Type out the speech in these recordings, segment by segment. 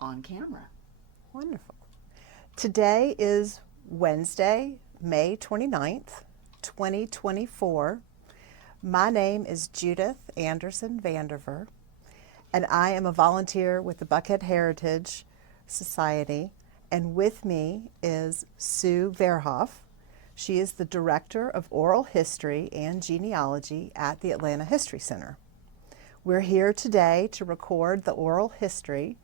on camera. Wonderful. Today is Wednesday, May 29th, 2024. My name is Judith Anderson Vanderver, and I am a volunteer with the Buckhead Heritage Society, and with me is Sue Verhoff. She is the Director of Oral History and Genealogy at the Atlanta History Center. We're here today to record the oral history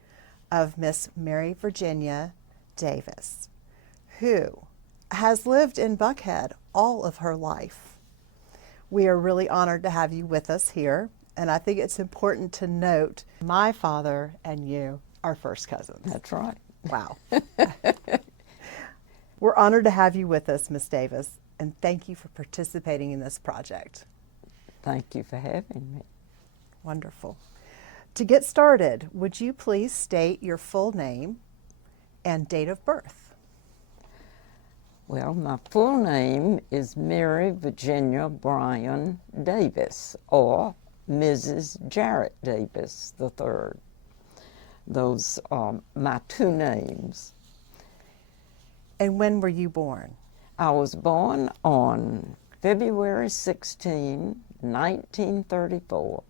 of Miss Mary Virginia Davis, who has lived in Buckhead all of her life. We are really honored to have you with us here, and I think it's important to note my father and you are first cousins. That's right. Wow. We're honored to have you with us, Miss Davis, and thank you for participating in this project. Thank you for having me. Wonderful. To get started, would you please state your full name and date of birth? Well, my full name is Mary Virginia Bryan Davis, or Mrs. Jarrett Davis III. Those are my two names. And when were you born? I was born on February 16, 1934,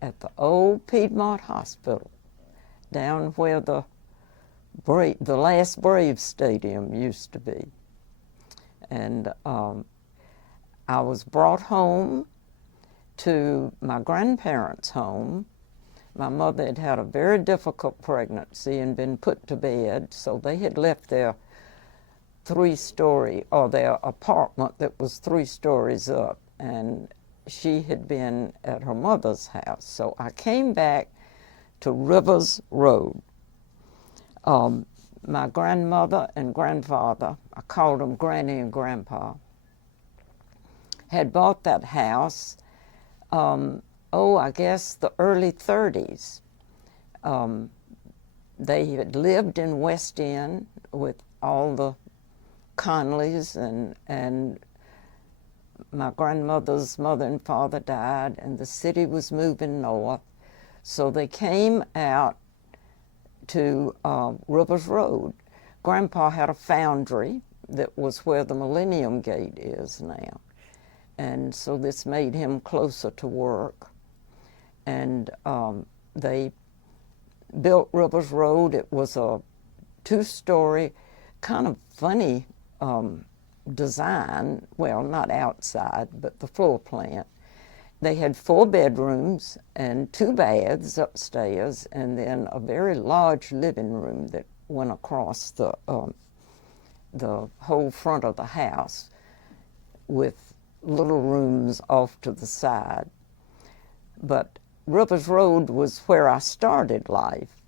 at the old Piedmont Hospital, down where the last Braves Stadium used to be. And I was brought home to my grandparents' home. My mother had had a very difficult pregnancy and been put to bed, so they had left their their apartment that was 3 stories up, and she had been at her mother's house. So I came back to Rivers Road. My grandmother and grandfather, I called them Granny and Grandpa, had bought that house, I guess the early 30s. They had lived in West End with all the Conleys, and my grandmother's mother and father died, and the city was moving north. So they came out to Rivers Road. Grandpa had a foundry that was where the Millennium Gate is now. And so this made him closer to work. And they built Rivers Road. It was a 2-story, kind of funny design. Well, not outside, but the floor plan. They had 4 bedrooms and 2 baths upstairs, and then a very large living room that went across the whole front of the house, with little rooms off to the side. But Rivers Road was where I started life.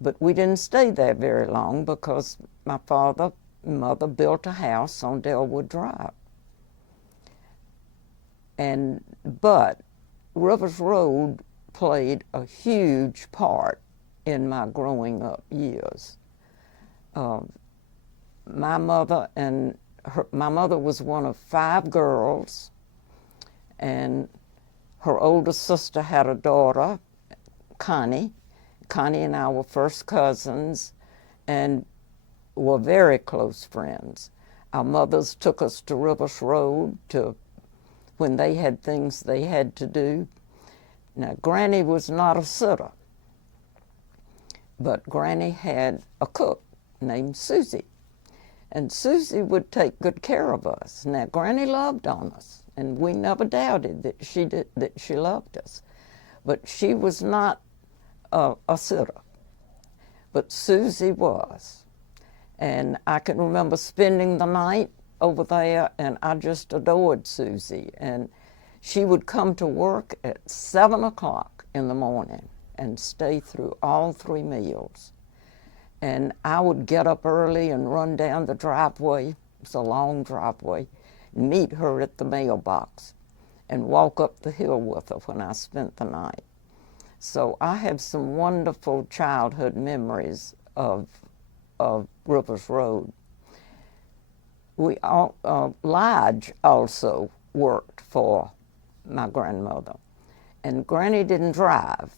But we didn't stay there very long because my father and mother built a house on Delwood Drive. But Rivers Road played a huge part in my growing up years. My mother was one of 5 girls, and her older sister had a daughter, Connie. Connie and I were first cousins and were very close friends. Our mothers took us to Rivers Road when they had things they had to do. Now, Granny was not a sitter, but Granny had a cook named Susie, and Susie would take good care of us. Now, Granny loved on us, and we never doubted that she loved us, but she was not a sitter, but Susie was. And I can remember spending the night over there, and I just adored Susie. And she would come to work at 7 o'clock in the morning and stay through all 3 meals. And I would get up early and run down the driveway, it's a long driveway, and meet her at the mailbox and walk up the hill with her when I spent the night. So I have some wonderful childhood memories of Rivers Road. Lodge also worked for my grandmother, and Granny didn't drive,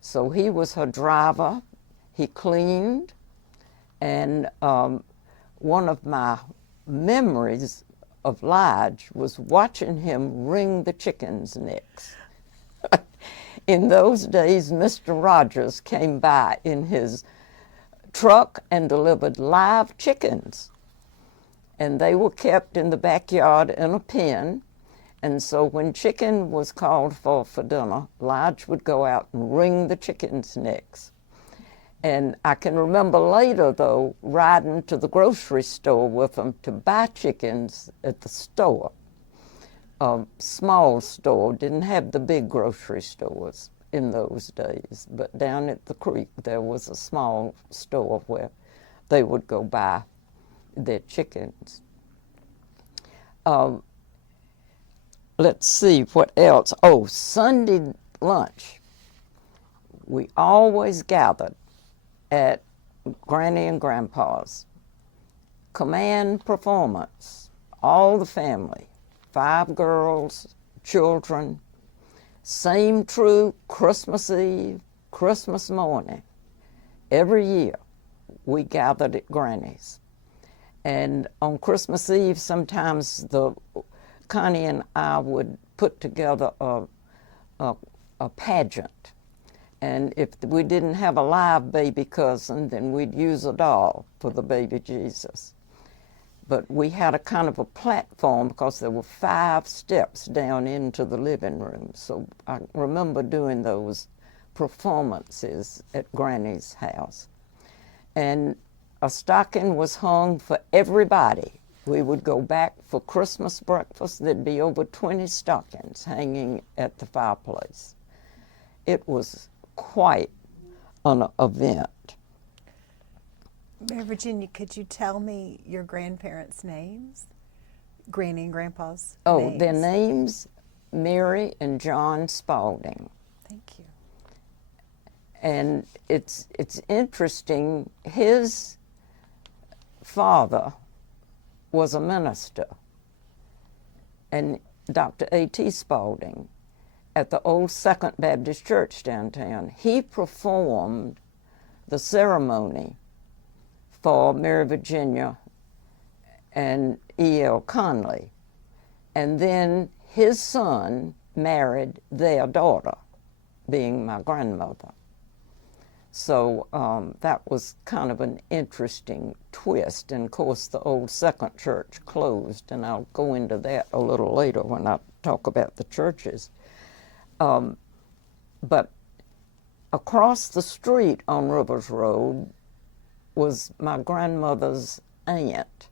so he was her driver He cleaned, and one of my memories of Lige was watching him wring the chickens' necks. In those days, Mr. Rogers came by in his truck and delivered live chickens. And they were kept in the backyard in a pen. And so when chicken was called for dinner, Lige would go out and wring the chickens' necks. And I can remember later, though, riding to the grocery store with him to buy chickens at the store. A small store, didn't have the big grocery stores in those days, but down at the creek there was a small store where they would go buy their chickens. Let's see, what else? Oh, Sunday lunch. We always gathered at Granny and Grandpa's. Command performance, all the family, 5 girls, children. Same true Christmas Eve, Christmas morning. Every year we gathered at Granny's. And on Christmas Eve, sometimes Connie and I would put together a pageant. And if we didn't have a live baby cousin, then we'd use a doll for the baby Jesus. But we had a kind of a platform because there were 5 steps down into the living room. So I remember doing those performances at Granny's house. And a stocking was hung for everybody. We would go back for Christmas breakfast. There'd be over 20 stockings hanging at the fireplace. It was quite an event. Mary Virginia, could you tell me your grandparents' names? Granny and Grandpa's names? Their names, Mary and John Spaulding. Thank you. And it's interesting, his father was a minister, and Dr. A.T. Spaulding at the old Second Baptist Church downtown. He performed the ceremony for Mary Virginia and E.L. Conley. And then his son married their daughter, being my grandmother. So that was kind of an interesting twist. And of course, the old Second Church closed, and I'll go into that a little later when I talk about the churches. But across the street on Rivers Road was my grandmother's aunt,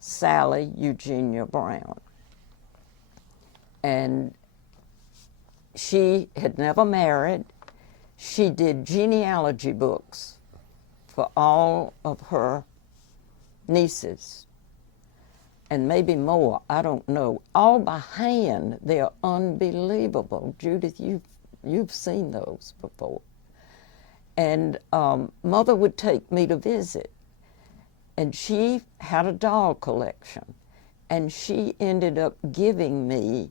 Sally Eugenia Brown. And she had never married. She did genealogy books for all of her nieces, and maybe more, I don't know, all by hand. They're unbelievable. Judith, you've seen those before. And Mother would take me to visit, and she had a doll collection, and she ended up giving me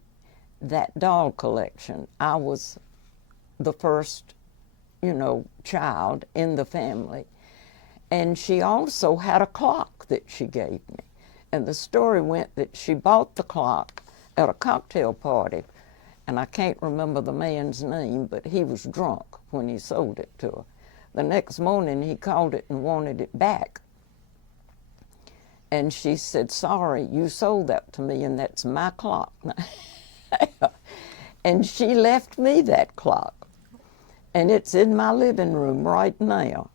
that doll collection. I was the first, child in the family. And she also had a clock that she gave me. And the story went that she bought the clock at a cocktail party, and I can't remember the man's name, but he was drunk when he sold it to her. The next morning he called it and wanted it back. And she said, "Sorry, you sold that to me, and that's my clock." And she left me that clock. And it's in my living room right now,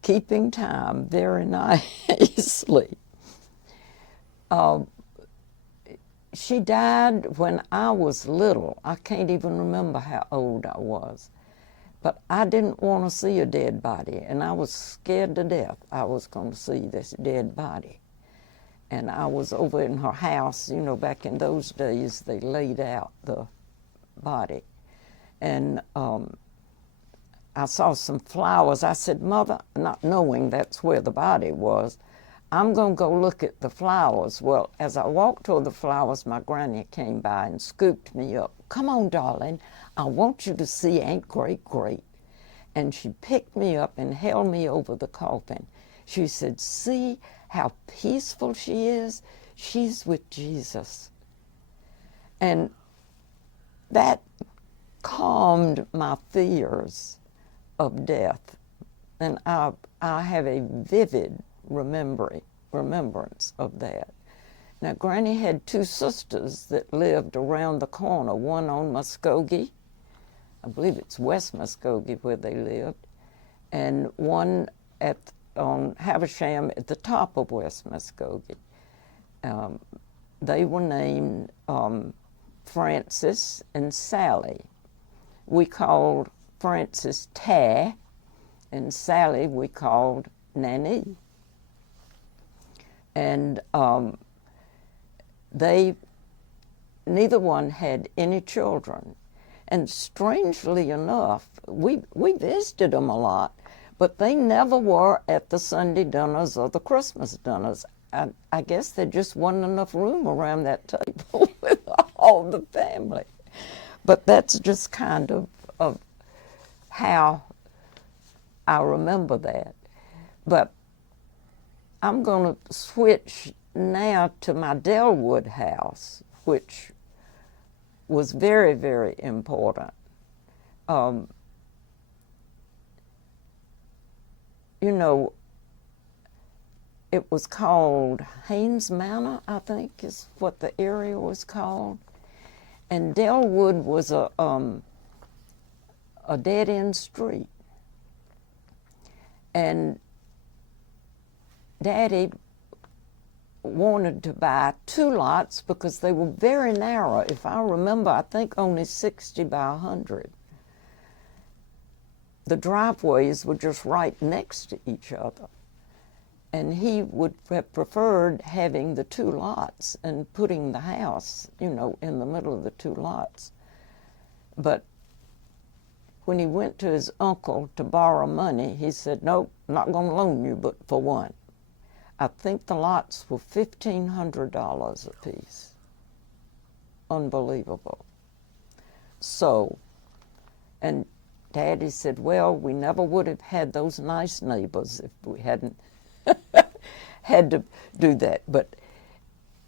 keeping time very nicely. She died when I was little. I can't even remember how old I was. But I didn't want to see a dead body, and I was scared to death I was going to see this dead body. And I was over in her house. Back in those days, they laid out the body. And I saw some flowers. I said, "Mother," not knowing that's where the body was, "I'm going to go look at the flowers." Well, as I walked toward the flowers, my granny came by and scooped me up. "Come on, darling, I want you to see Aunt Great Great." and she picked me up and held me over the coffin. She said, "See how peaceful she is? She's with Jesus." And that calmed my fears of death. And I have a vivid remembrance of that. Now, Granny had two sisters that lived around the corner, one on Muskogee, I believe it's West Muskogee where they lived, and one on Havisham at the top of West Muskogee. They were named Frances and Sally. We called Frances Ta, and Sally we called Nanny. And neither one had any children. And strangely enough, we visited them a lot, but they never were at the Sunday dinners or the Christmas dinners. I guess there just wasn't enough room around that table with all the family. But that's just kind of how I remember that. But I'm going to switch now to my Delwood house, which was very, very important. You know, it was called Haynes Manor, I think is what the area was called. And Delwood was a dead-end street. And Daddy wanted to buy 2 lots because they were very narrow. If I remember, I think only 60 by 100. The driveways were just right next to each other. And he would have preferred having the 2 lots and putting the house, you know, in the middle of the 2 lots. But when he went to his uncle to borrow money, he said, "Nope, I'm not going to loan you but for one." I think the lots were $1,500 apiece. Unbelievable. So, and Daddy said, "Well, we never would have had those nice neighbors if we hadn't had to do that." But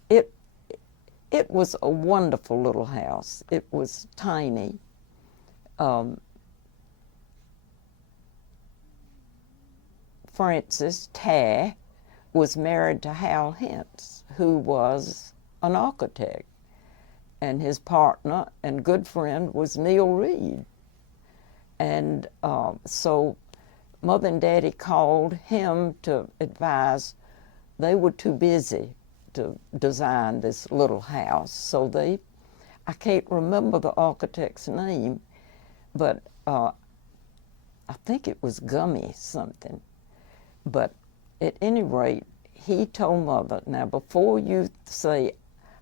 it was a wonderful little house. It was tiny. Frances Ta was married to Hal Hentz, who was an architect, and his partner and good friend was Neil Reed. And so Mother and Daddy called him to advise. They were too busy to design this little house, so I can't remember the architect's name, but I think it was Gummy something. But at any rate, he told Mother, "Now before you say,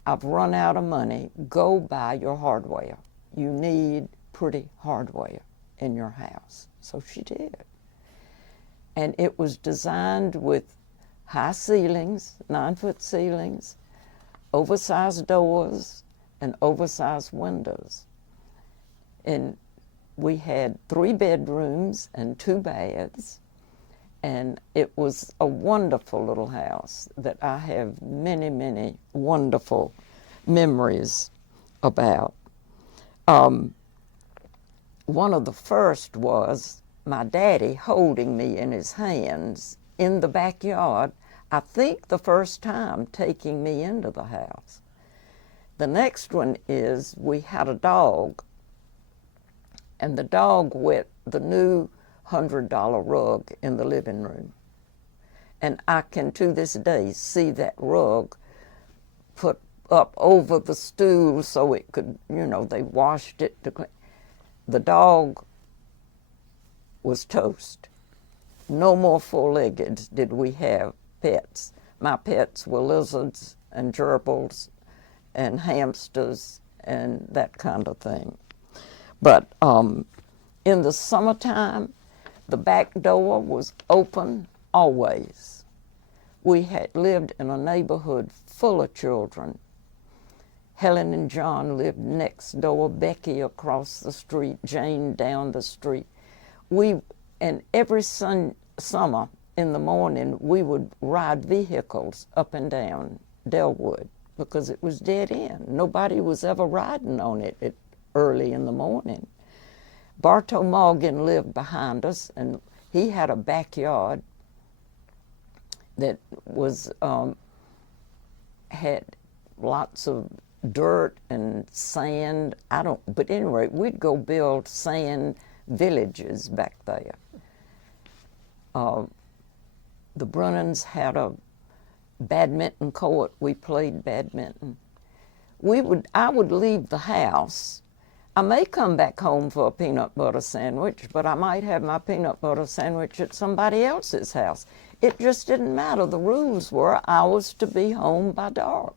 'I've run out of money,' go buy your hardware. You need pretty hardware in your house." So she did. And it was designed with high ceilings, 9-foot ceilings, oversized doors, and oversized windows. And we had 3 bedrooms and 2 baths. And it was a wonderful little house that I have many, many wonderful memories about. One of the first was my daddy holding me in his hands in the backyard, I think the first time taking me into the house. The next one is we had a dog, and the dog wet the new $100 rug in the living room. And I can to this day see that rug put up over the stool so it could, you know, they washed it to clean. The dog was toast. No more 4-legged did we have pets. My pets were lizards and gerbils and hamsters and that kind of thing. But in the summertime, the back door was open always. We had lived in a neighborhood full of children. Helen and John lived next door, Becky across the street, Jane down the street. We And every summer in the morning, we would ride vehicles up and down Delwood because it was dead end. Nobody was ever riding on it early in the morning. Bartow Morgan lived behind us, and he had a backyard that was had lots of dirt and sand. But anyway, we'd go build sand villages back there. The Brunnens had a badminton court. We played badminton. I would leave the house. I may come back home for a peanut butter sandwich, but I might have my peanut butter sandwich at somebody else's house. It just didn't matter. The rules were I was to be home by dark.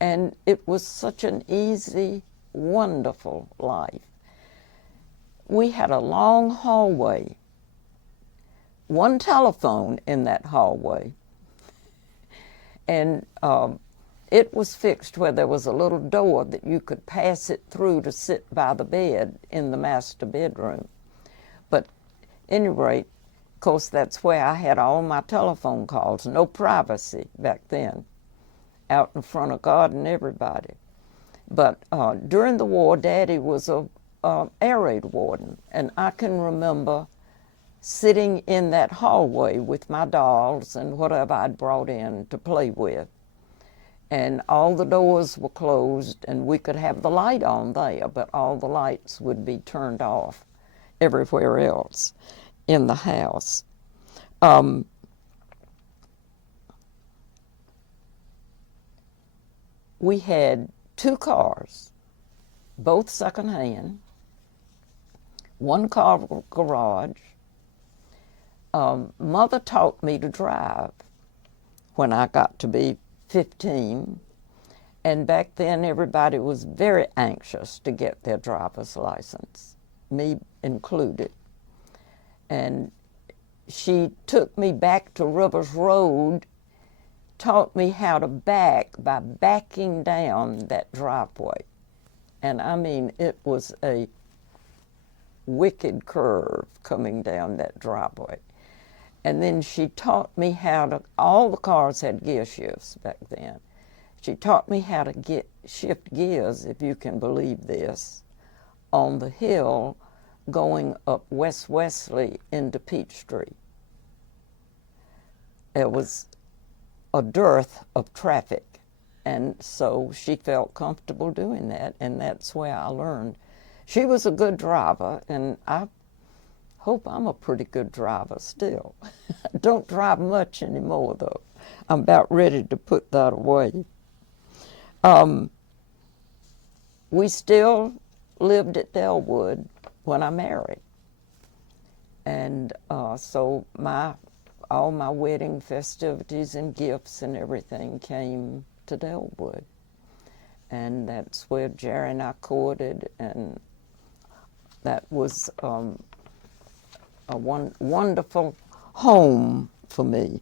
And it was such an easy, wonderful life. We had a long hallway, one telephone in that hallway, and it was fixed where there was a little door that you could pass it through to sit by the bed in the master bedroom. But at any rate, of course, that's where I had all my telephone calls. No privacy back then, out in front of God and everybody. But during the war, Daddy was a air raid warden, and I can remember sitting in that hallway with my dolls and whatever I'd brought in to play with. And all the doors were closed, and we could have the light on there, but all the lights would be turned off everywhere else in the house. We had 2 cars, both secondhand, 1 car garage. Mother taught me to drive when I got to be 15, and back then everybody was very anxious to get their driver's license, me included. And she took me back to Rivers Road, taught me how to back by backing down that driveway. And I mean, it was a wicked curve coming down that driveway. And then she taught me how to, all the cars had gear shifts back then. She taught me how to shift gears, if you can believe this, on the hill going up West Wesley into Peachtree. There was a dearth of traffic, and so she felt comfortable doing that, and that's where I learned. She was a good driver, and I hope I'm a pretty good driver still. I don't drive much anymore, though. I'm about ready to put that away. We still lived at Delwood when I married. And so all my wedding festivities and gifts and everything came to Delwood. And that's where Jerry and I courted, and that was a wonderful home for me.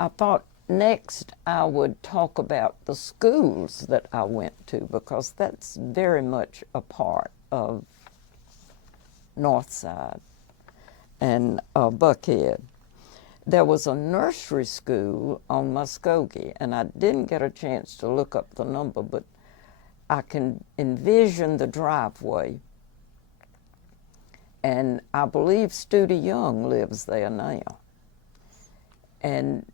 I thought next I would talk about the schools that I went to, because that's very much a part of Northside and Buckhead. There was a nursery school on Muskogee, and I didn't get a chance to look up the number, but I can envision the driveway. And I believe Studi Young lives there now. And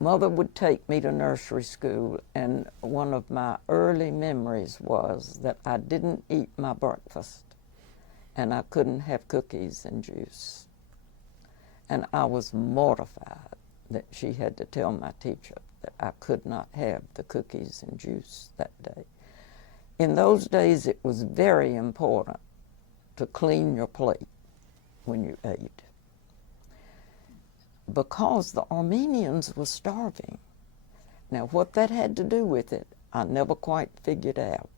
Mother would take me to nursery school, and one of my early memories was that I didn't eat my breakfast, and I couldn't have cookies and juice. And I was mortified that she had to tell my teacher that I could not have the cookies and juice that day. In those days, it was very important to clean your plate when you ate, because the Armenians were starving. Now, what that had to do with it, I never quite figured out.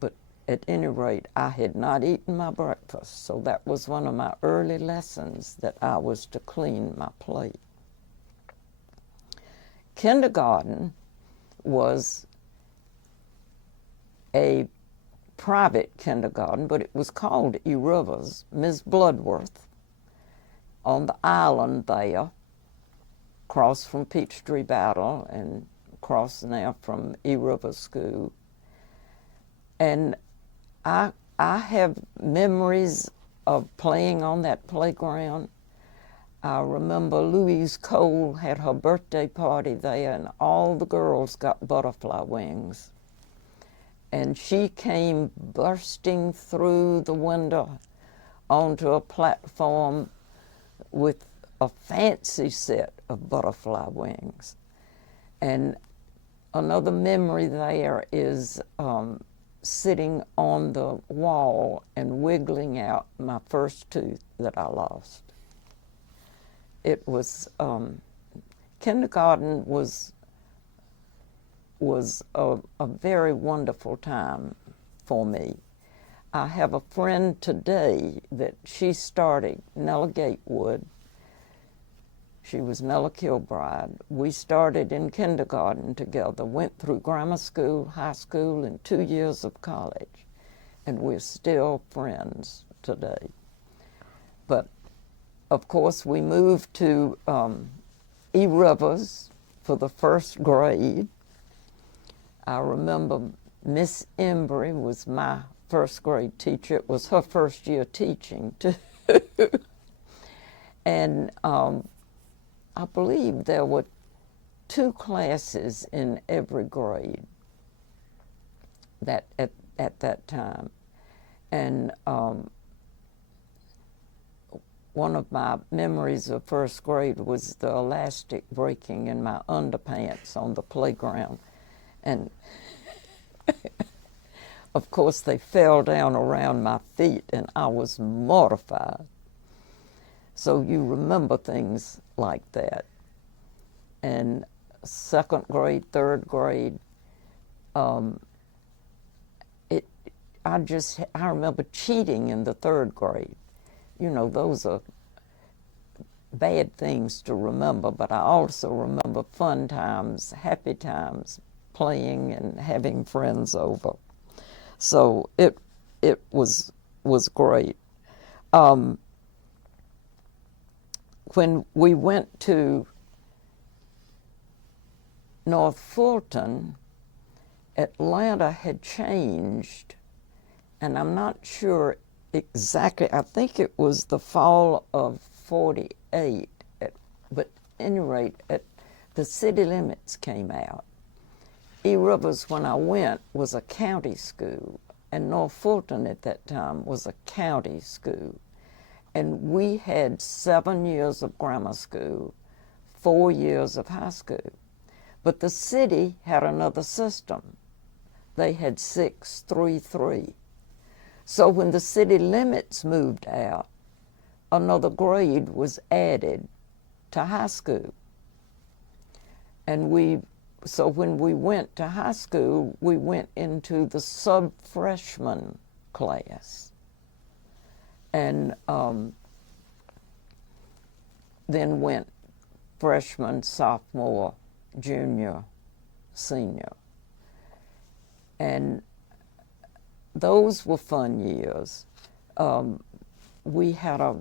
But at any rate, I had not eaten my breakfast, so that was one of my early lessons, that I was to clean my plate. Kindergarten was a private kindergarten, but it was called E. Rivers, Miss Bloodworth, on the island there, across from Peachtree Battle and across now from E. Rivers School. And I have memories of playing on that playground. I remember Louise Cole had her birthday party there, and all the girls got butterfly wings. And she came bursting through the window onto a platform with a fancy set of butterfly wings. And another memory there is sitting on the wall and wiggling out my first tooth that I lost. It was, kindergarten was a very wonderful time for me. I have a friend today that she started, Nella Gatewood. She was Nella Kilbride. We started in kindergarten together, went through grammar school, high school, and 2 years of college, and we're still friends today. But of course, we moved to E. Rivers for the first grade. I remember Miss Embry was my first grade teacher. It was her first year teaching, too. And I believe there were 2 classes in every grade at that time. And one of my memories of first grade was the elastic breaking in my underpants on the playground. And of course they fell down around my feet and I was mortified. So you remember things like that. And second grade, third grade, I remember cheating in the third grade. You know, those are bad things to remember, but I also remember fun times, happy times, playing and having friends over. So it was great. When we went to North Fulton, Atlanta had changed, and I'm not sure exactly. I think it was the fall of '48, but at any rate, the city limits came out. E. Rivers, when I went, was a county school, and North Fulton at that time was a county school. And we had 7 years of grammar school, 4 years of high school. But the city had another system. They had 6-3-3. So when the city limits moved out, another grade was added to high school. And so when we went to high school, we went into the sub-freshman class. And then went freshman, sophomore, junior, senior. And those were fun years. We had a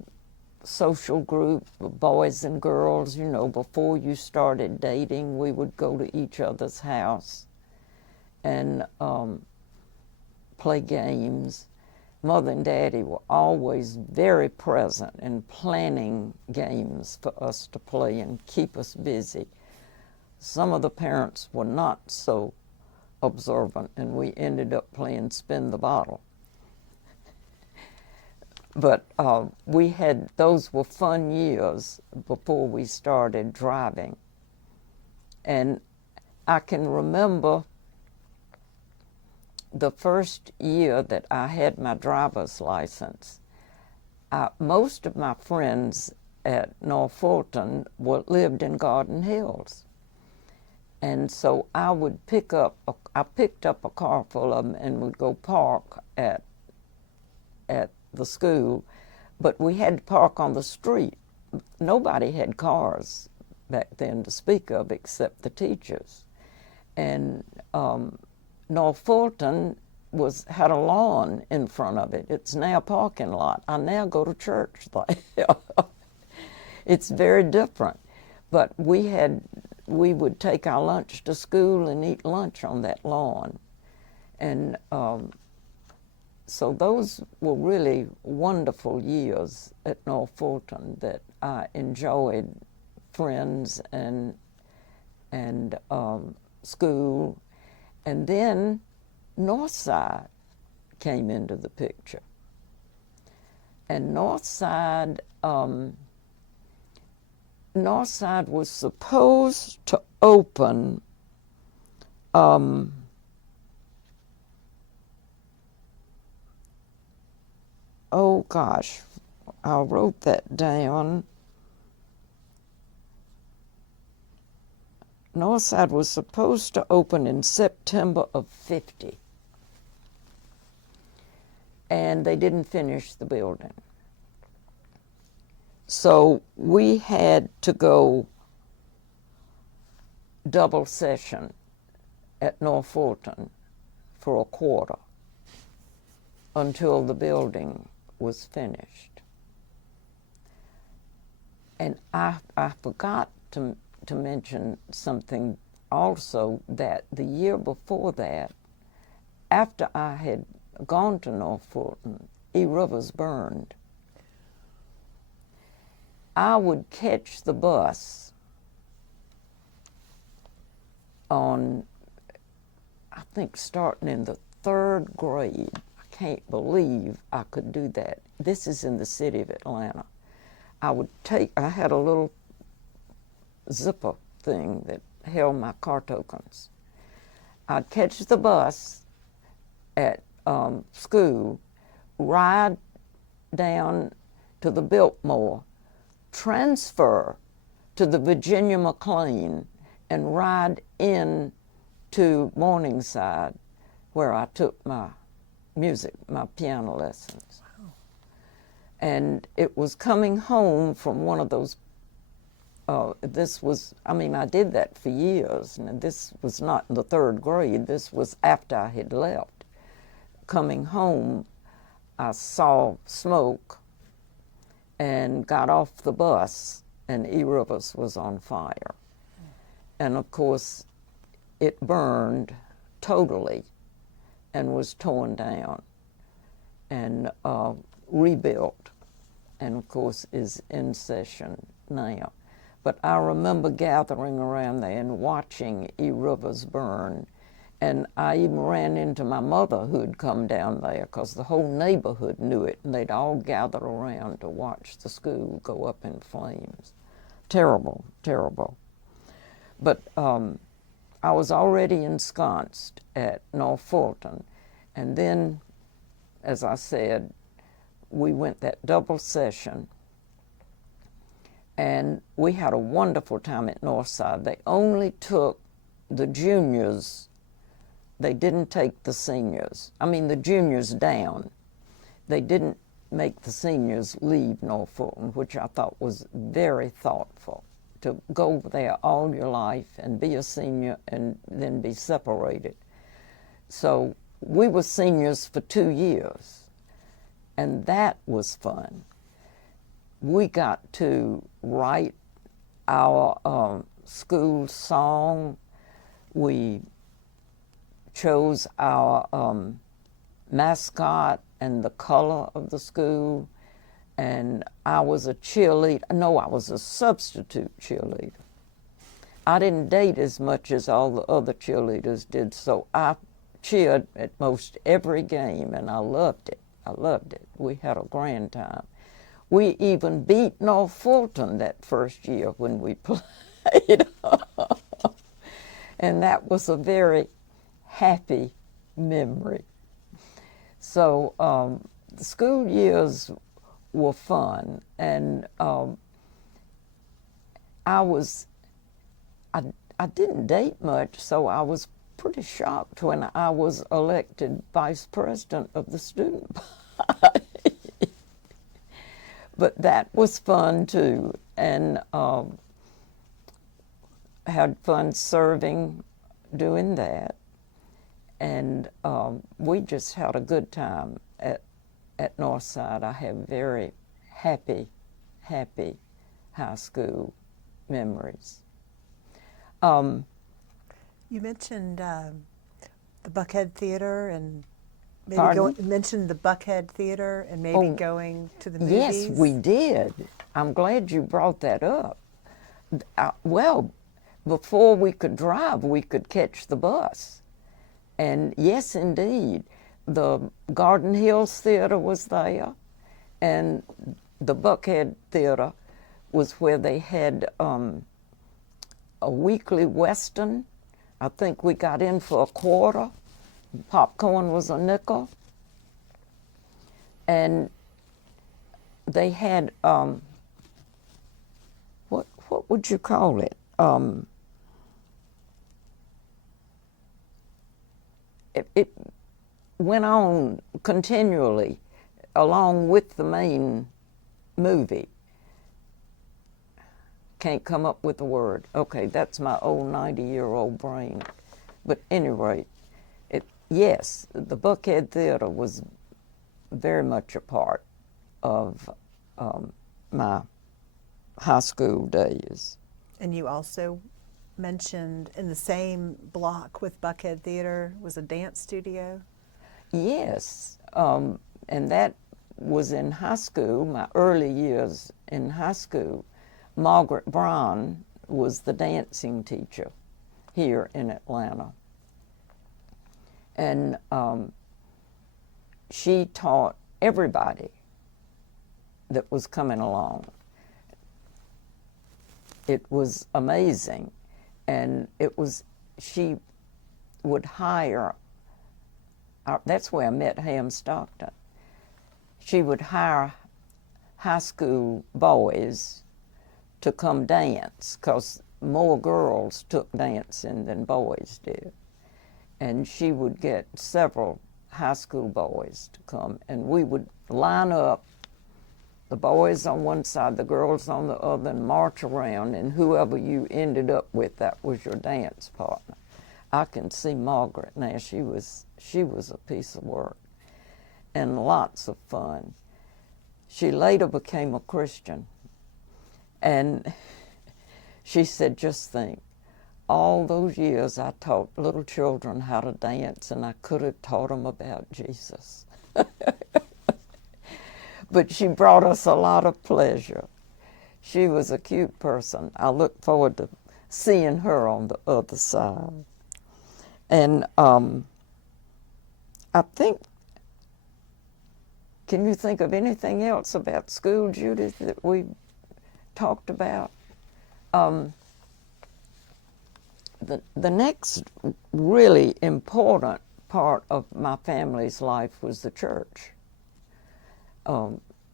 social group of boys and girls. You know, before you started dating, we would go to each other's house and play games. Mother and Daddy were always very present in planning games for us to play and keep us busy. Some of the parents were not so observant, and we ended up playing spin the bottle. But those were fun years before we started driving. And I can remember the first year that I had my driver's license. Most of my friends at North Fulton lived in Garden Hills. And so I picked up a car full of them and would go park at the school, but we had to park on the street. Nobody had cars back then to speak of except the teachers. And North Fulton, had a lawn in front of it. It's now a parking lot. I now go to church there. It's very different. But we would take our lunch to school and eat lunch on that lawn. And so those were really wonderful years at North Fulton that I enjoyed friends and school. And then Northside came into the picture. And Northside was supposed to open oh gosh, I wrote that down. Northside was supposed to open in September of '50. And they didn't finish the building. So we had to go double session at North Fulton for a quarter until the building was finished. And I forgot to mention something also, that the year before that, after I had gone to North Fulton, Rivers burned. I would catch the bus on, I think, starting in the 3rd grade. I can't believe I could do that. This is in the city of Atlanta. I had a little zipper thing that held my car tokens. I'd catch the bus at school, ride down to the Biltmore, transfer to the Virginia McLean, and ride in to Morningside, where I took my piano lessons. Wow. And it was coming home from one of those, I did that for years, and this was not in the 3rd grade, this was after I had left. Coming home, I saw smoke and got off the bus, and Rivers was on fire. And of course, it burned totally and was torn down and rebuilt, and of course is in session now. But I remember gathering around there and watching Rivers burn. And I even ran into my mother, who had come down there, because the whole neighborhood knew it, and they'd all gather around to watch the school go up in flames. Terrible, terrible. But I was already ensconced at North Fulton, and then, as I said, we went that double session, and we had a wonderful time at Northside. They only took the juniors. They didn't take the seniors. The juniors down. They didn't make the seniors leave North Fulton, which I thought was very thoughtful, to go there all your life and be a senior and then be separated. So we were seniors for 2 years, and that was fun. We got to write our school song. We chose our mascot and the color of the school, and I was a cheerleader. No, I was a substitute cheerleader. I didn't date as much as all the other cheerleaders did, so I cheered at most every game, and I loved it. I loved it. We had a grand time. We even beat North Fulton that first year when we played. And that was a very happy memory. So the school years were fun, and I didn't date much, so I was pretty shocked when I was elected vice president of the student body. But that was fun too, and had fun serving, doing that. And we just had a good time at Northside. I have very happy high school memories. You mentioned the Buckhead Theater and maybe Pardon? mentioned the Buckhead Theater and maybe Oh, going to the movies. Yes, we did. I'm glad you brought that up. Well, before we could drive, we could catch the bus. And yes, indeed, the Garden Hills Theater was there, and the Buckhead Theater was where they had a weekly Western. I think we got in for a quarter. Popcorn was a nickel. And they had, what would you call it? It went on continually along with the main movie. Can't come up with a word. Okay, that's my old 90-year-old brain. But anyway, yes, the Buckhead Theater was very much a part of my high school days. And you also mentioned in the same block with Buckhead Theater was a dance studio. Yes, and that was in high school, my early years in high school. Margaret Brown was the dancing teacher here in Atlanta. And she taught everybody that was coming along. It was amazing. And she would hire, that's where I met Ham Stockton. She would hire high school boys to come dance, because more girls took dancing than boys did. And she would get several high school boys to come, and we would line up, the boys on one side, the girls on the other, and march around, and whoever you ended up with, that was your dance partner. I can see Margaret now. She was a piece of work and lots of fun. She later became a Christian, and she said, just think, all those years I taught little children how to dance, and I could have taught them about Jesus. But she brought us a lot of pleasure. She was a cute person. I look forward to seeing her on the other side. And I think, can you think of anything else about school, Judith, that we talked about? The next really important part of my family's life was the church,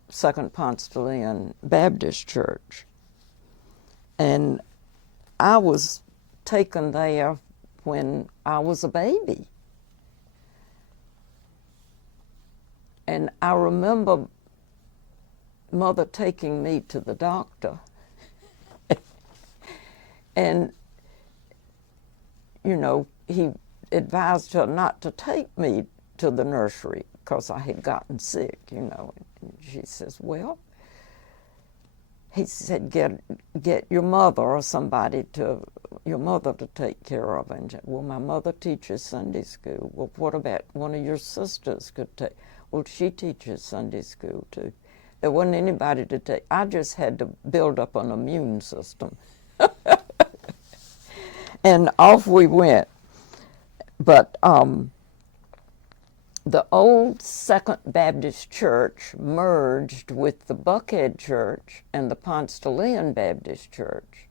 Second Ponce de Leon Baptist Church. And I was taken there when I was a baby. And I remember Mother taking me to the doctor. And, you know, he advised her not to take me to the nursery because I had gotten sick, you know. And she says, well, he said, get your mother or somebody your mother to take care of. And well, my mother teaches Sunday school. Well, what about one of your sisters could take? Well, she teaches Sunday school too. There wasn't anybody to take. I just had to build up an immune system. And off we went. But the old Second Baptist Church merged with the Buckhead Church and the Ponce de Leon Baptist Church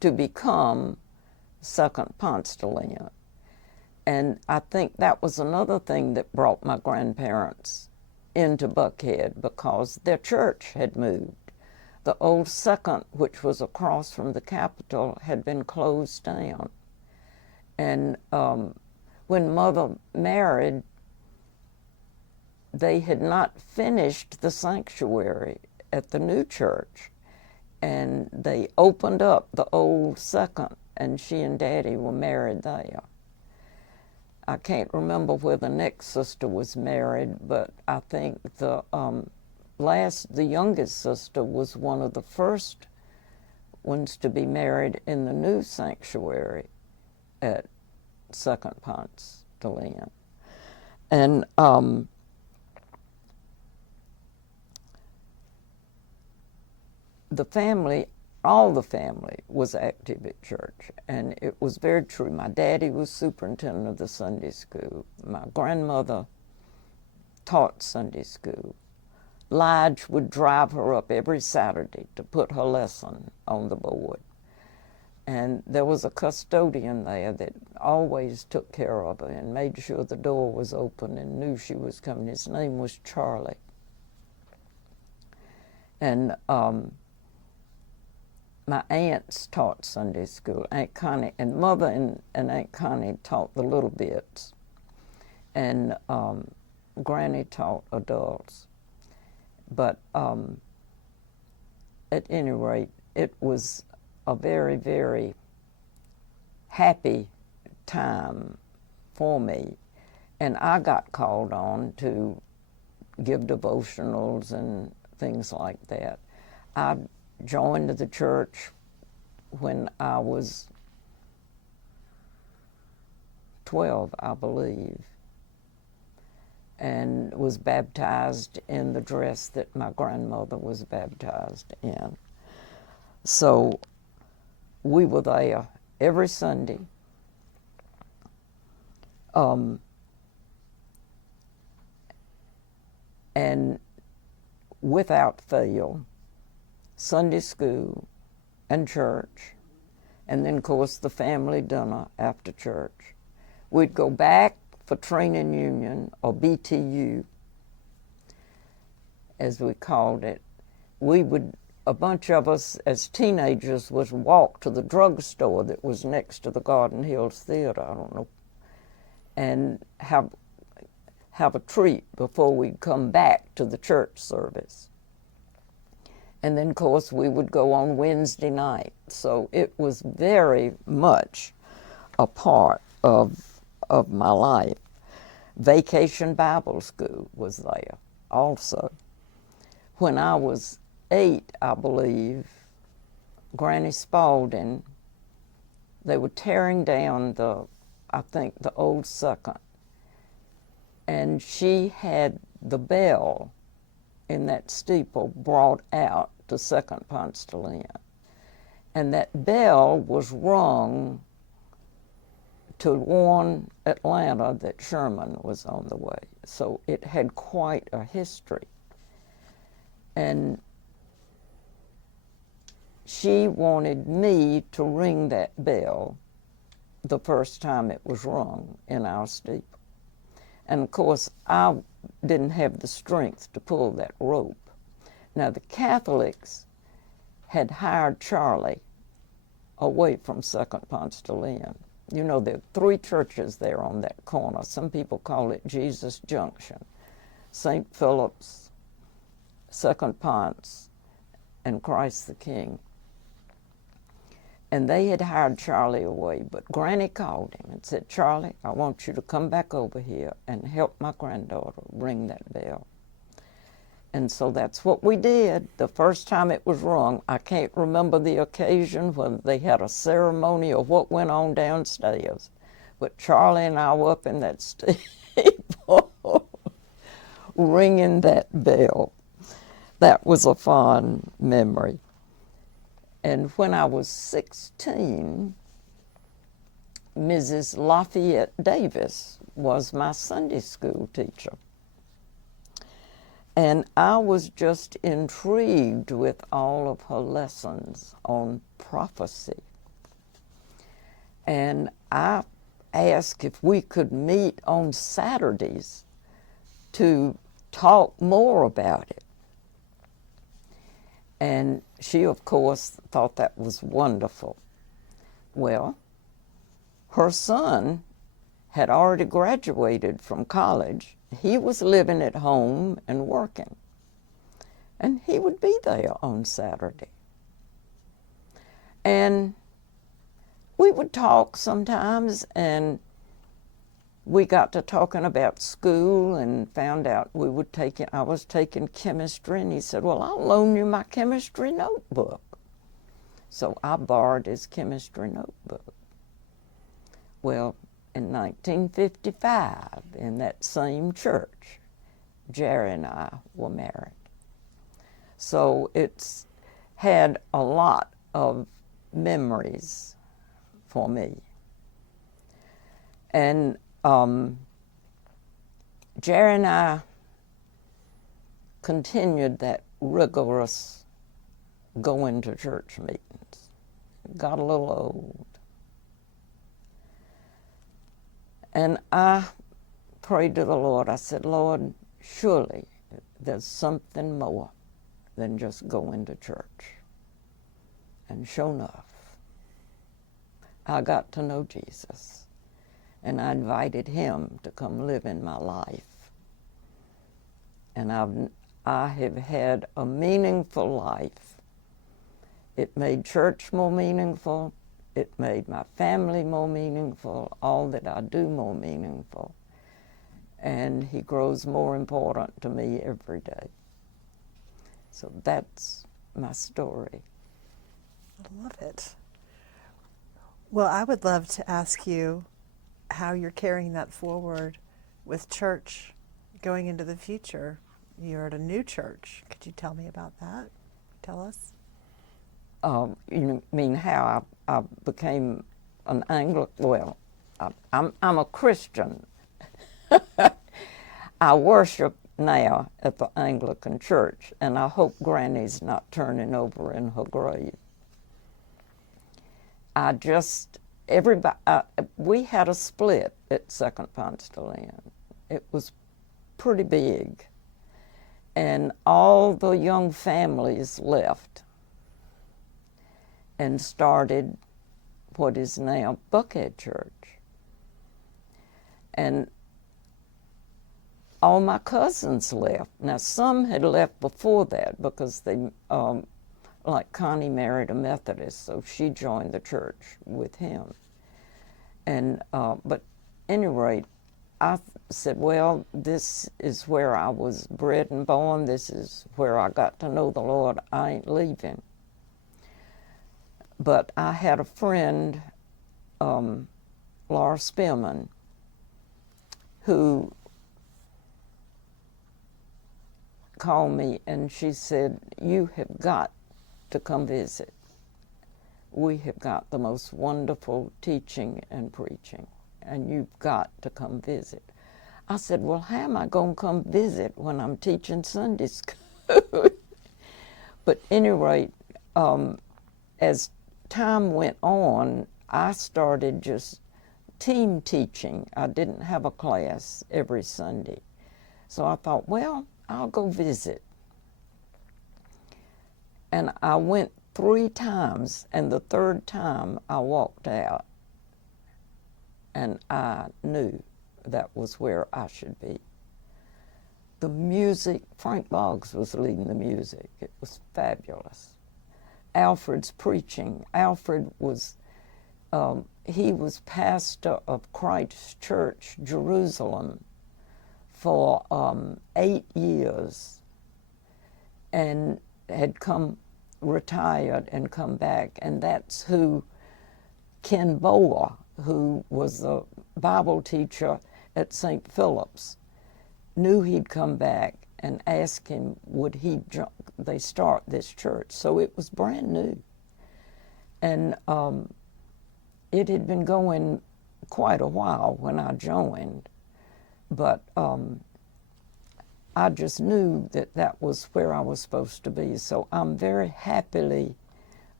to become Second Ponce de Leon. And I think that was another thing that brought my grandparents into Buckhead, because their church had moved. The old Second, which was across from the Capitol, had been closed down. And when Mother married, they had not finished the sanctuary at the new church. And they opened up the old Second, and she and Daddy were married there. I can't remember where the next sister was married, but I think the youngest sister was one of the first ones to be married in the new sanctuary at Second Ponce de Leon. And the family, all the family was active at church, and it was very true. My daddy was superintendent of the Sunday school. My grandmother taught Sunday school. Lige would drive her up every Saturday to put her lesson on the board. And there was a custodian there that always took care of her and made sure the door was open and knew she was coming. His name was Charlie. And my aunts taught Sunday school. Aunt Connie and Mother and Aunt Connie taught the little bits, and Granny taught adults. But at any rate, it was a very, very happy time for me, and I got called on to give devotionals and things like that. I joined the church when I was 12, I believe, and was baptized in the dress that my grandmother was baptized in. So we were there every Sunday. And without fail, Sunday school and church, and then, of course, the family dinner after church. We'd go back for training union, or BTU, as we called it. A bunch of us as teenagers would walk to the drugstore that was next to the Garden Hills Theater, I don't know, and have a treat before we'd come back to the church service. And then, of course, we would go on Wednesday night. So it was very much a part of my life. Vacation Bible School was there also. When I was 8, I believe, Granny Spalding, they were tearing down the old second, and she had the bell in that steeple brought out to Second Ponce de Leon. And that bell was rung to warn Atlanta that Sherman was on the way. So it had quite a history. And she wanted me to ring that bell the first time it was rung in our steeple. And of course, I didn't have the strength to pull that rope. Now, the Catholics had hired Charlie away from Second Ponce de Leon. You know, there are 3 churches there on that corner. Some people call it Jesus Junction. St. Philip's, Second Ponce, and Christ the King. And they had hired Charlie away, but Granny called him and said, "Charlie, I want you to come back over here and help my granddaughter ring that bell." And so that's what we did. The first time it was rung, I can't remember the occasion, whether they had a ceremony or what went on downstairs, but Charlie and I were up in that steeple ringing that bell. That was a fond memory. And when I was 16, Mrs. Lafayette Davis was my Sunday school teacher. And I was just intrigued with all of her lessons on prophecy. And I asked if we could meet on Saturdays to talk more about it. And she, of course, thought that was wonderful. Well, her son had already graduated from college. He was living at home and working. And he would be there on Saturday. And we would talk sometimes, and we got to talking about school and found out I was taking chemistry, and he said, well, I'll loan you my chemistry notebook. So I borrowed his chemistry notebook. Well, in 1955, in that same church, Jerry and I were married. So it's had a lot of memories for me. And Jerry and I continued that rigorous going to church meetings. Got a little old. And I prayed to the Lord. I said, Lord, surely there's something more than just going to church. And sure enough, I got to know Jesus. And I invited him to come live in my life. And I have had a meaningful life. It made church more meaningful. It made my family more meaningful, all that I do more meaningful. And he grows more important to me every day. So that's my story. I love it. Well, I would love to ask you how you're carrying that forward with church going into the future. You're at a new church. Could you tell me about that? Tell us. You mean how I became an Anglican? Well, I'm a Christian. I worship now at the Anglican Church, and I hope Granny's not turning over in her grave. We had a split at Second Ponstalian. It was pretty big, and all the young families left and started what is now Buckhead Church. And all my cousins left. Now, some had left before that because they, like Connie married a Methodist, so she joined the church with him. And, but at any rate, I said, well, this is where I was bred and born. This is where I got to know the Lord. I ain't leaving. But I had a friend, Laura Spearman, who called me and she said, you have got to come visit. We have got the most wonderful teaching and preaching, and you've got to come visit. I said, well, how am I going to come visit when I'm teaching Sunday school? But at any rate, as time went on, I started just team teaching. I didn't have a class every Sunday. So I thought, well, I'll go visit. And I went 3 times, and the 3rd time I walked out, and I knew that was where I should be. The music, Frank Boggs was leading the music. It was fabulous. Alfred's preaching. Alfred was, he was pastor of Christ Church, Jerusalem, for 8 years, and had retired and come back. And that's who Ken Boer, who was a Bible teacher at St. Philip's, knew he'd come back and asked him, would they start this church? So it was brand new. And it had been going quite a while when I joined, but I just knew that that was where I was supposed to be. So I'm very happily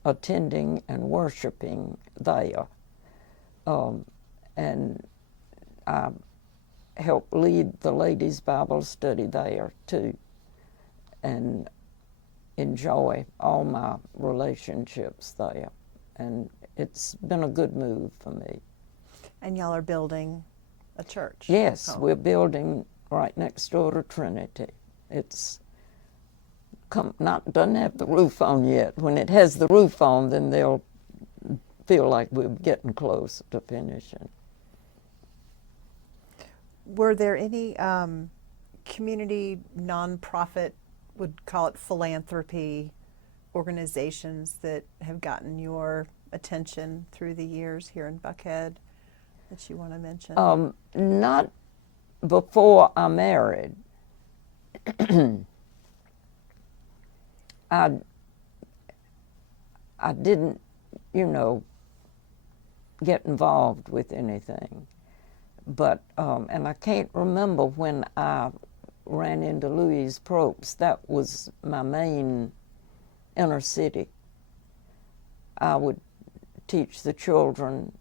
attending and worshiping there. And I help lead the ladies' Bible study there too, and enjoy all my relationships there. And it's been a good move for me. And y'all are building a church? Yes, we're building right next door to Trinity. It's doesn't have the roof on yet. When it has the roof on, then they'll feel like we're getting close to finishing. Were there any community nonprofit, would call it philanthropy, organizations that have gotten your attention through the years here in Buckhead that you want to mention? Not before I married. I didn't, get involved with anything. But, and I can't remember when I ran into Louise Probst. That was my main inner city. I would teach the children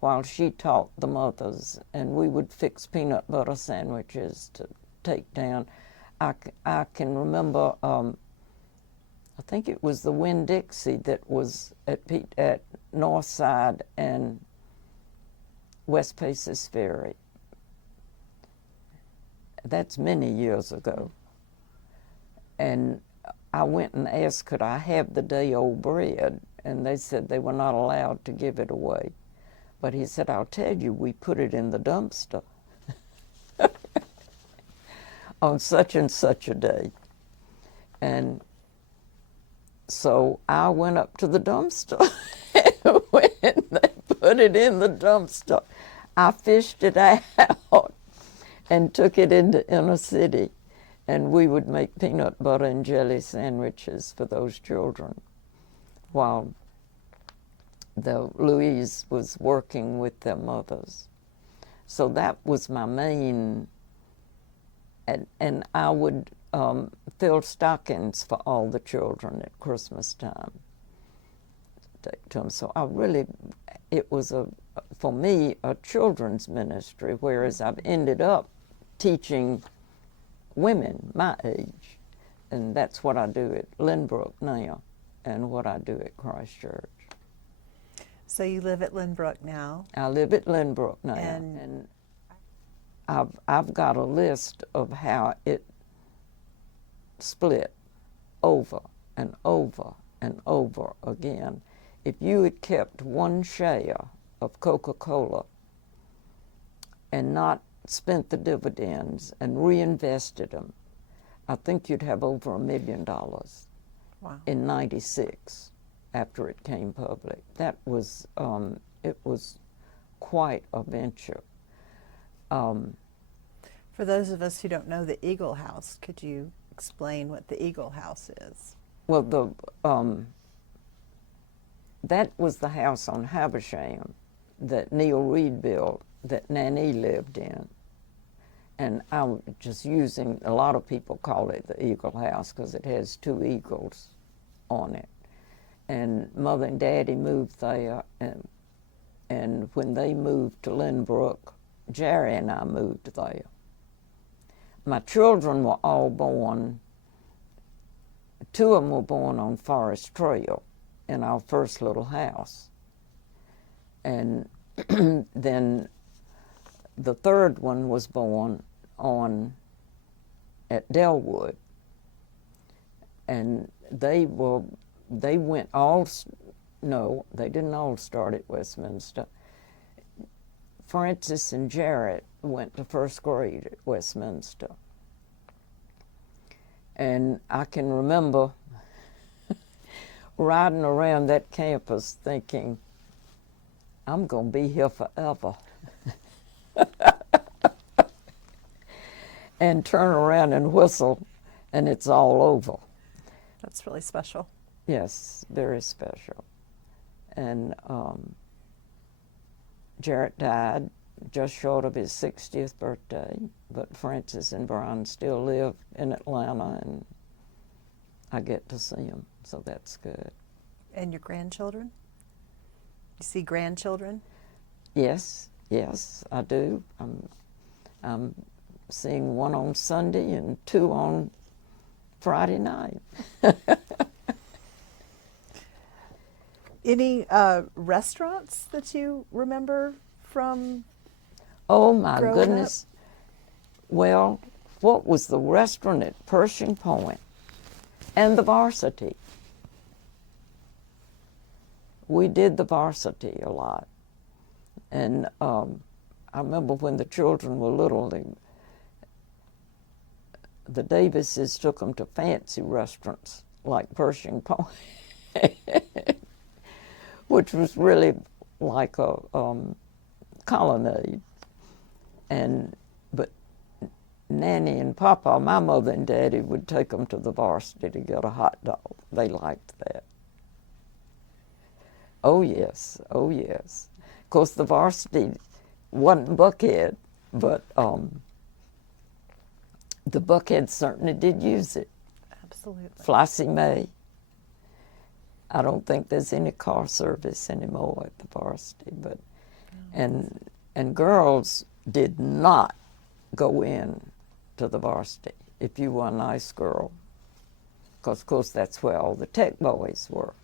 while she taught the mothers, and we would fix peanut butter sandwiches to take down. I can remember, I think it was the Winn-Dixie that was at Northside and West Paces Ferry. That's many years ago. And I went and asked, could I have the day-old bread? And they said they were not allowed to give it away. But he said, I'll tell you, we put it in the dumpster on such and such a day. And so I went up to the dumpster. And when they put it in the dumpster, I fished it out and took it into inner city. And we would make peanut butter and jelly sandwiches for those children while Louise was working with their mothers. So that was my main, and I would fill stockings for all the children at Christmas time. To them. So I really, it was for me, a children's ministry, whereas I've ended up teaching women my age, and that's what I do at Lynbrook now, and what I do at Christ Church. So you live at Lynbrook now? I live at Lynbrook now, and I've got a list of how it split over and over and over again. If you had kept one share of Coca-Cola and not spent the dividends and reinvested them, I think you'd have over $1 million. Wow. In '96 after it came public. That was, it was quite a venture. For those of us who don't know the Eagle House, could you explain what the Eagle House is? Well, that was the house on Habersham that Neil Reed built, that Nanny lived in. And I'm just using, a lot of people call it the Eagle House because it has 2 eagles on it. And Mother and Daddy moved there, and when they moved to Lynbrook, Jerry and I moved there. My children were all born, 2 of them were born on Forest Trail in our first little house. And then the 3rd one was born at Delwood. And they went all, no, they didn't all start at Westminster. Francis and Jarrett went to 1st grade at Westminster. And I can remember riding around that campus thinking, I'm going to be here forever. And turn around and whistle, and it's all over. That's really special. Yes, very special. And Jarrett died just short of his 60th birthday, but Francis and Brian still live in Atlanta, and I get to see them, so that's good. And your grandchildren? You see grandchildren? Yes, I do. I'm seeing 1 on Sunday and 2 on Friday night. Any restaurants that you remember from Oh my growing goodness. Well, what was the restaurant at Pershing Point and the Varsity? We did the Varsity a lot. And I remember when the children were little, the Davises took them to fancy restaurants like Pershing Point, which was really like a colonnade. But Nanny and Papa, my mother and Daddy, would take them to the Varsity to get a hot dog. They liked that. Oh yes, oh yes. Of course, the Varsity wasn't Buckhead, but the Buckhead certainly did use it. Absolutely. Flossie May. I don't think there's any car service anymore at the Varsity, but and girls did not go in to the Varsity if you were a nice girl, because of course that's where all the tech boys were.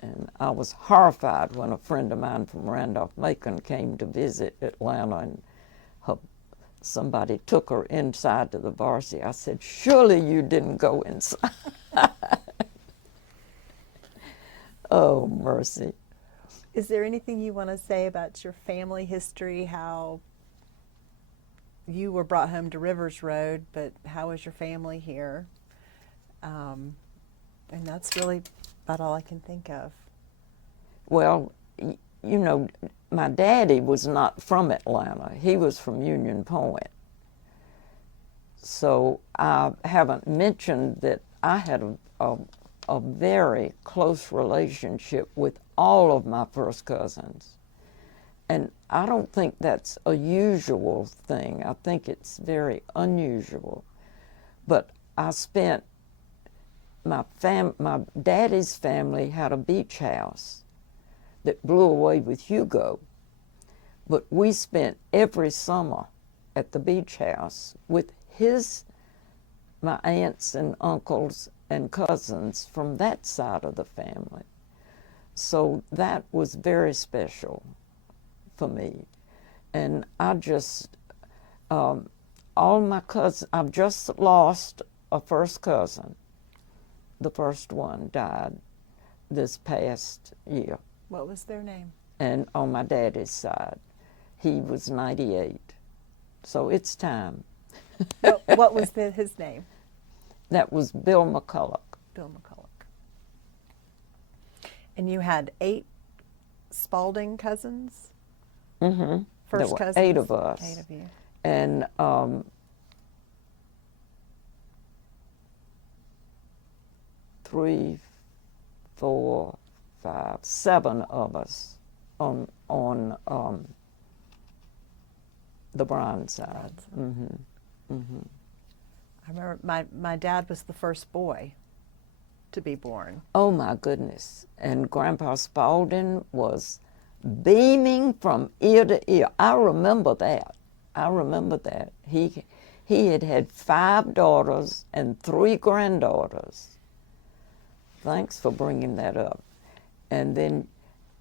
And I was horrified when a friend of mine from Randolph-Macon came to visit Atlanta, and somebody took her inside to the Varsity. I said, surely you didn't go inside. Oh, mercy. Is there anything you want to say about your family history, how you were brought home to Rivers Road, but how was your family here? And that's really about all I can think of. Well, you know, my daddy was not from Atlanta. He was from Union Point. So I haven't mentioned that I had a very close relationship with all of my first cousins. And I don't think that's a usual thing. I think it's very unusual. But I spent, my daddy's family had a beach house that blew away with Hugo. But we spent every summer at the beach house with my aunts and uncles and cousins from that side of the family. So that was very special for me. And I just, all my cousins, I've just lost a first cousin. The first one died this past year. What was their name? And on my daddy's side, he was 98. So it's time. What was his name? That was Bill McCulloch. Bill McCulloch. And you had 8 Spalding cousins? Mm-hmm. First there were cousins? 8 of us. 8 of you. And 3, 4, 5, 7 of us on the Brown side. Mm-hmm. Mm-hmm. I remember my dad was the first boy to be born. Oh my goodness. And Grandpa Spalding was beaming from ear to ear. I remember that. He had 5 daughters and 3 granddaughters. Thanks for bringing that up. And then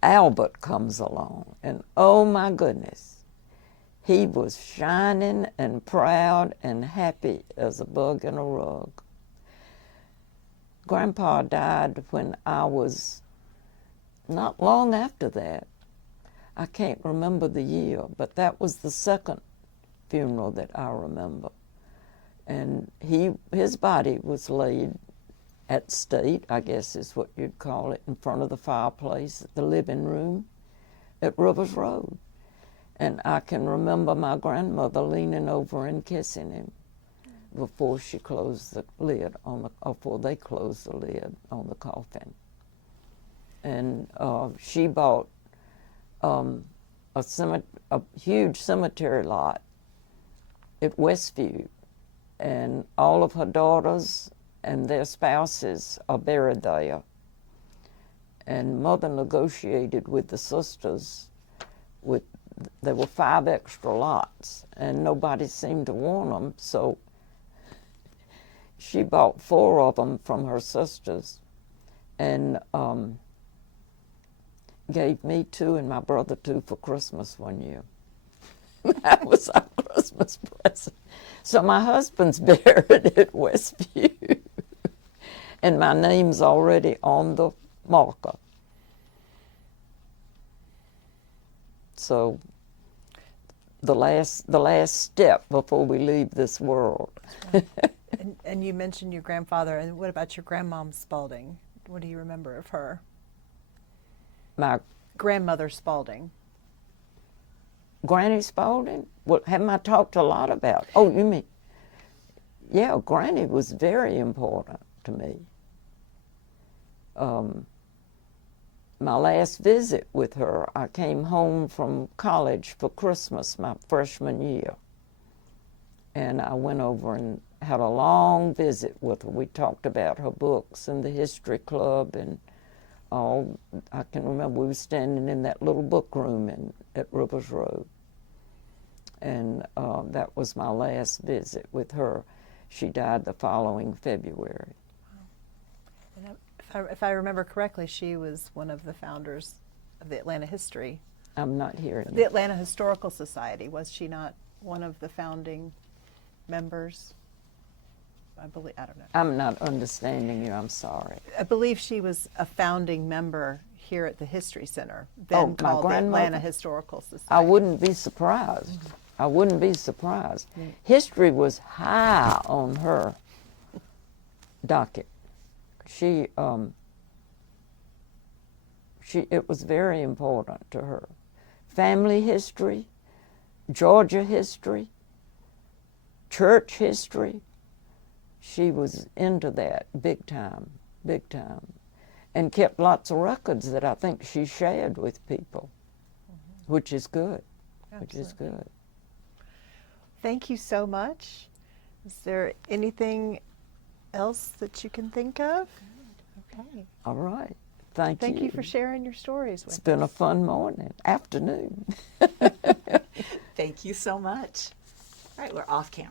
Albert comes along, and oh my goodness, he was shining and proud and happy as a bug in a rug. Grandpa died when I was not long after that. I can't remember the year, but that was the second funeral that I remember. And his body was laid at state, I guess is what you'd call it, in front of the fireplace at the living room at Rivers Road. And I can remember my grandmother leaning over and kissing him before she closed the lid before they closed the lid on the coffin. And she bought a huge cemetery lot at Westview, and all of her daughters and their spouses are buried there. And Mother negotiated with the sisters. There were 5 extra lots, and nobody seemed to want them, so she bought 4 of them from her sisters and gave me 2 and my brother 2 for Christmas one year. That was our Christmas present. So my husband's buried at Westview, and my name's already on the marker. So the last step before we leave this world. And you mentioned your grandfather, and what about your grandmom Spalding? What do you remember of her? My Grandmother Spalding. Granny Spalding? Well, haven't I talked a lot about? Oh, you mean? Yeah, Granny was very important to me. My last visit with her, I came home from college for Christmas, my freshman year. And I went over and had a long visit with her. We talked about her books and the history club and all. I can remember we were standing in that little book room at Rivers Road. And that was my last visit with her. She died the following February. And if I remember correctly, she was one of the founders of the Atlanta History. I'm not hearing The you. Atlanta Historical Society. Was she not one of the founding members? I believe, I don't know. I'm not understanding you, I'm sorry. I believe she was a founding member here at the History Center, then my called the grandmother? Atlanta Historical Society. I wouldn't be surprised. I wouldn't be surprised. History was high on her docket. It was very important to her. Family history, Georgia history, church history. She was into that big time, and kept lots of records that I think she shared with people, which is good, which is good. Thank you so much. Is there anything else that you can think of? Okay. All right. Thank you. Thank you for sharing your stories with It's us. been a fun afternoon. Thank you so much. All right, we're off camera.